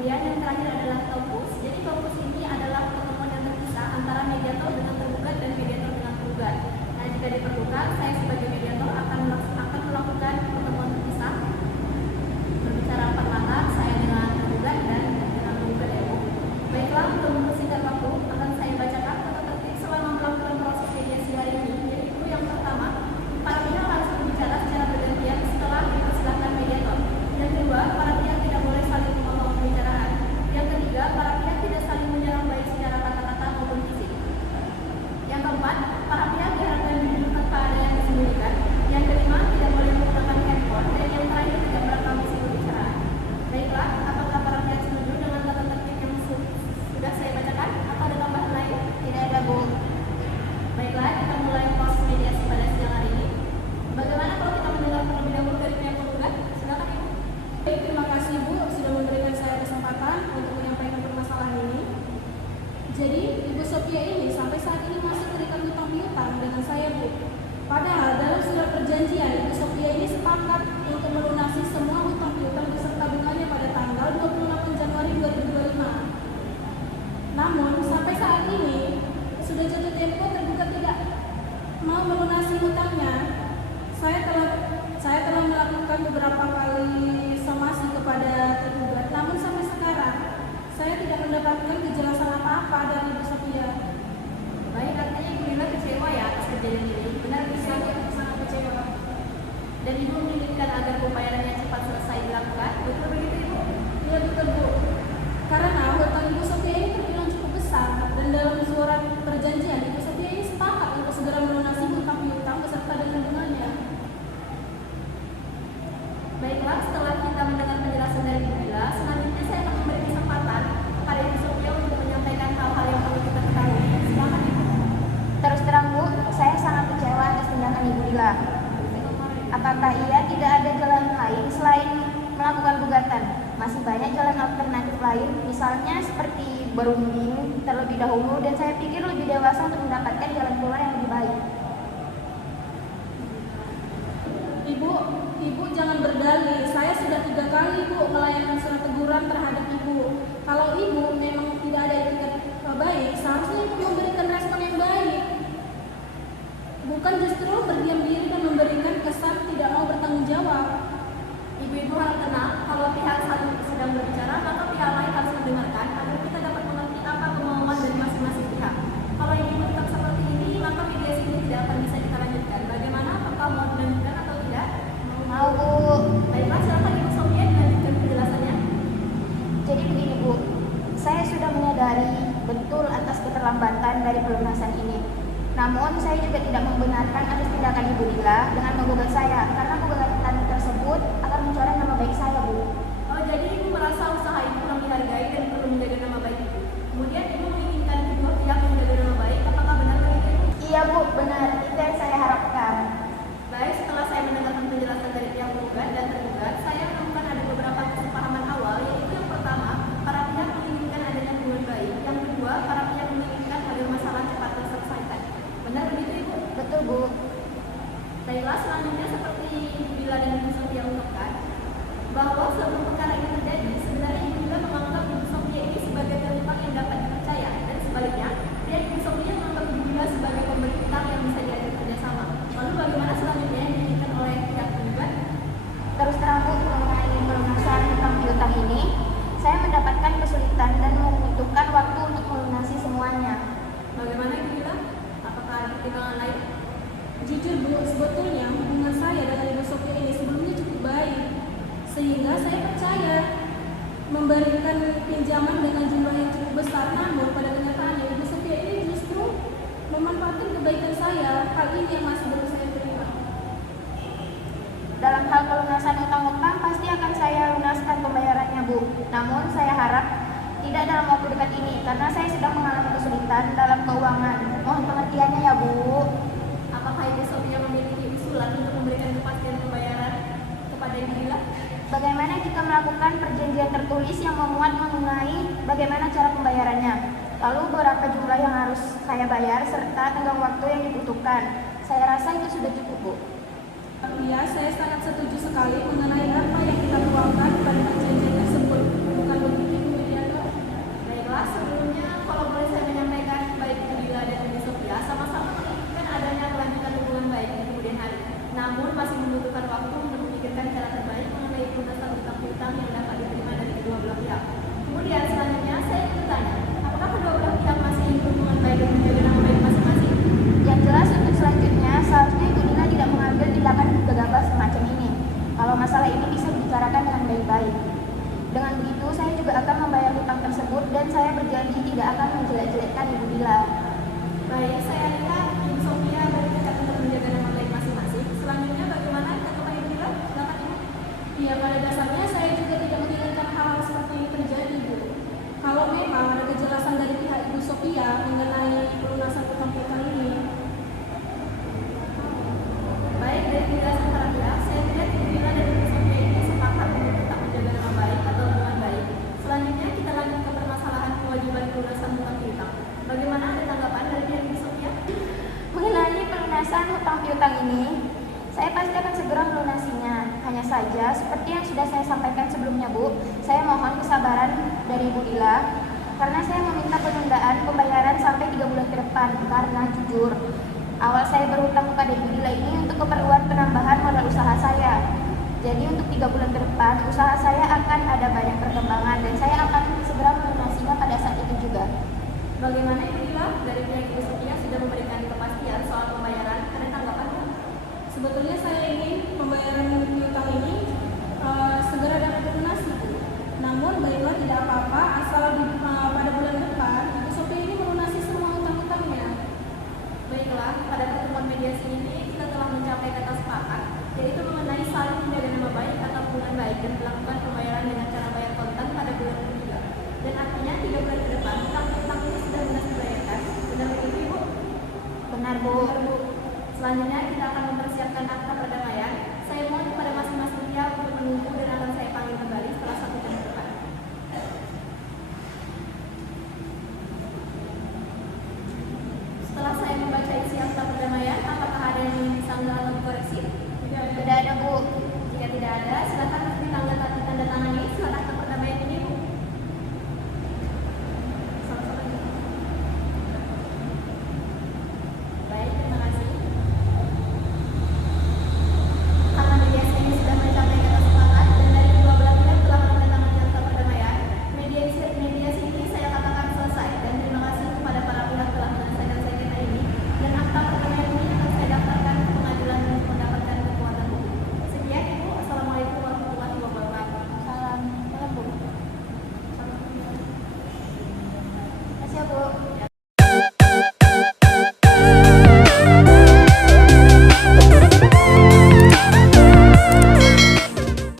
Kemudian yang terakhir adalah tempus. Jadi tempus ini adalah pertemuan yang terpisah antara mediator dengan tergugat dan mediator dengan tergugat. Nah, jika diperlukan, saya sebagai mediator akan melakukan pertemuan terpisah, berbicara perlahan, saya dengan tergugat dan dengan tergugat ya Bu. Baiklah, untuk mempersingkat waktu, akan saya bacakan tata tertib selama melakukan proses mediasi hari ini. Yaitu yang pertama, para pihak harus berbicara secara bergantian setelah dipersilahkan mediator. Yang kedua, para pihak tidak boleh saling memotong pembicaraan. Yang ketiga, para pihak tidak saling menyerang baik secara kata-kata maupun fisik. Yang keempat, para pihak diharapkan duduk tanpa ada yang disembunyikan. Yang kelima, tidak boleh menggunakan handphone. Dan yang terakhir, tidak merekam isi pembicaraan. Baiklah, apakah para pihak setuju dengan tata tertib yang sudah saya bacakan? Atau ada tambahan lain? Tidak ada, Bu. Baiklah, kita mulai proses mediasi pada siang hari ini. Bagaimana kalau kita mendengar terlebih dahulu dari pihak penggugat? Silakan Ibu. Baik, terima kasih Bu sudah memberikan saya kesempatan untuk menyampaikan permasalahan ini. Jadi, Ibu Sophia ini sampai saat ini masih terikat hutang piutang dengan saya, Bu. Padahal dalam surat perjanjian, Ibu Sophia ini sepakat untuk melunasi semua hutang piutang beserta bunganya pada tanggal 28 Januari 2025. Namun, sampai saat ini sudah jatuh tempo tergugat tidak mau melunasi hutangnya. Saya telah melakukan beberapa kali somasi kepada tergugat, namun sampai sekarang saya tidak mendapatkan kejelasan apa-apa dari Ibu Sophia. Baik, artinya Ibu Lila kecewa ya atas kejadian ini. Benar bisa Sangat kecewa. dan Ibu menginginkan agar pembayarannya cepat selesai dilakukan. Betul begitu Ibu? Iya betul Bu. Karena hutang Ibu Sophia ini terbilang cukup besar dan dalam surat perjanjian Ibu Sophia ini sepakat untuk segera melunasi hutang piutang beserta dengan bunganya. Baiklah, setelah kita mendengar penjelasan dari Ibu Lila, selanjutnya saya akan memberi kesempatan kepada Ibu Sophia untuk menyampaikan hal-hal yang perlu kita ketahui. Silakan Ibu. Terus terang, Bu, saya sangat kecewa atas tindakan Ibu Lila. Apakah ia tidak ada jalan lain selain melakukan gugatan? Masih banyak jalan alternatif lain, misalnya seperti berunding terlebih dahulu, dan saya pikir lebih dewasa untuk mendapatkan jalan keluar yang lebih baik. Ibu jangan berdalih. Saya sudah 3 kali Bu melayangkan surat teguran terhadap Ibu. Kalau Ibu memang tidak ada etikat baik, seharusnya Ibu memberikan respon yang baik. Bukan justru berdiam diri dan memberikan kesan tidak mau bertanggung jawab. Ibu-ibu harap tenang, kalau pihak satu sedang berbicara, maka pihak lain harus mendengarkan agar kita dapat mengerti apa kemauan dari masing-masing pihak. Kalau Ibu tetap seperti ini, maka mediasi ini tidak akan bisa kita lanjutkan. Bagaimana? Apakah mau dilanjutkan atau tidak? Mau, Bu. Baiklah, silakan Ibu Sophia dilanjutkan penjelasannya. Jadi begini, Bu. Saya sudah menyadari betul atas keterlambatan dari pelunasan ini. Namun, saya juga tidak membenarkan atas tindakan Ibu Lila dengan menggugat saya, karena gugatan tersebut akan mencoreng nama baik saya, Bu. Oh, jadi Ibu merasa usaha Ibu kurang dihargai dan perlu menjaga nama baik Ibu. Kemudian Ibu menginginkan kedua pihak menjaga nama baik. Apakah benar begitu? Iya, Bu, benar. Itu yang saya harapkan. Baik, setelah saya mendengarkan penjelasan dari pihak penggugat dan tergugat, saya menemukan ada beberapa kesepahaman awal, yaitu yang pertama, para pihak menginginkan adanya hubungan baik. Yang kedua, para pihak menginginkan agar masalah cepat terselesaikan. Benar begitu Ibu? Betul, Bu. Baiklah, selanjutnya seperti Ibu Lila dan Ibu Sophia ungkapkan, bahwa sebelum perkara ini terjadi, sebenarnya Ibu Lila menganggap Ibu Sophia ini sebagai penumpang yang dapat dipercaya, dan sebaliknya, dia Ibu Sophia menganggap Ibu Lila sebagai pemberi utang yang bisa diajak kerjasama. Lalu bagaimana selanjutnya yang diinginkan oleh pihak penggugat? Terus terang, Bu, mengenai pelunasan hutang piutang ini, saya mendapatkan kesulitan dan membutuhkan waktu untuk melunasi semuanya. Bagaimana Ibu Lila? Apakah ada pertimbangan lain? Jujur Bu, sebetulnya hubungan saya dengan Ibu Sophia ini sebelumnya cukup baik, sehingga saya percaya memberikan pinjaman dengan jumlah yang cukup besar. Namun pada kenyataannya Ibu Sophia ini justru memanfaatkan kebaikan saya. Hal ini yang masih belum saya terima. Dalam hal pelunasan utang-utang, pasti akan saya lunaskan pembayarannya, Bu. Namun saya harap tidak dalam waktu dekat ini, karena saya sedang mengalami kesulitan dalam keuangan. Mohon pengertiannya ya, Bu. Apakah Ibu Sophia memiliki usulan untuk memberikan kepastian pembayaran kepada Ibu Lila? Bagaimana jika melakukan perjanjian tertulis yang memuat mengenai bagaimana cara pembayarannya? Lalu berapa jumlah yang harus saya bayar serta tenggang waktu yang dibutuhkan? Saya rasa itu sudah cukup, Bu. Ya, saya sangat setuju sekali mengenai apa yang kita tuangkan pada perjanjian tersebut. Bukan begitu Bu belah pihak. Kemudian selanjutnya saya ingin bertanya, apakah kedua belah pihak masih ingin hubungan baik dan menjaga nama baik masing-masing? Yang jelas untuk selanjutnya, seharusnya Ibu Dila tidak mengambil tindakan gegabah semacam ini. Kalau masalah ini bisa dibicarakan dengan baik-baik. Dengan begitu, saya juga akan membayar hutang tersebut dan saya berjanji tidak akan menjelek-jelekkan Ibu Dila. Baik, saya lihat Ibu Sophia bertekad untuk menjaga nama baik masing-masing. Selanjutnya bagaimana tanggapan Ibu Dila? Silakan Ibu. Ya, pada dasarnya saya juga tidak menginginkan hal-hal seperti ini terjadi, Bu. Kalau memang ada kejelasan dari pihak Ibu Sophia mengenai pelunasan hutang piutang ini, Baik, dari penjelasan para pihak, saya melihat Ibu Dila dan Ibu Sophia ini sepakat untuk tetap menjaga nama baik atau hubungan baik. Selanjutnya kita lanjut ke permasalahan kewajiban pelunasan hutang piutang. Bagaimana ada tanggapan dari pihak Ibu Sophia? Mengenai pelunasan hutang piutang ini, saya pasti akan segera melunasinya. Hanya saja, seperti yang sudah saya sampaikan sebelumnya, Bu, saya mohon kesabaran dari Ibu Dila karena saya meminta penundaan pembayaran sampai 3 bulan ke depan karena jujur, awal saya berhutang kepada Ibu Dila ini untuk keperluan penambahan modal usaha saya. Jadi untuk 3 bulan ke depan, usaha saya akan ada banyak perkembangan dan saya akan segera melunasinya pada saat itu juga. Bagaimana Ibu Dila? Dari pihak Ibu Sophia sudah memberikan kepastian soal pembayaran. Ada tanggapan, Bu? sebetulnya saya ingin pembayaran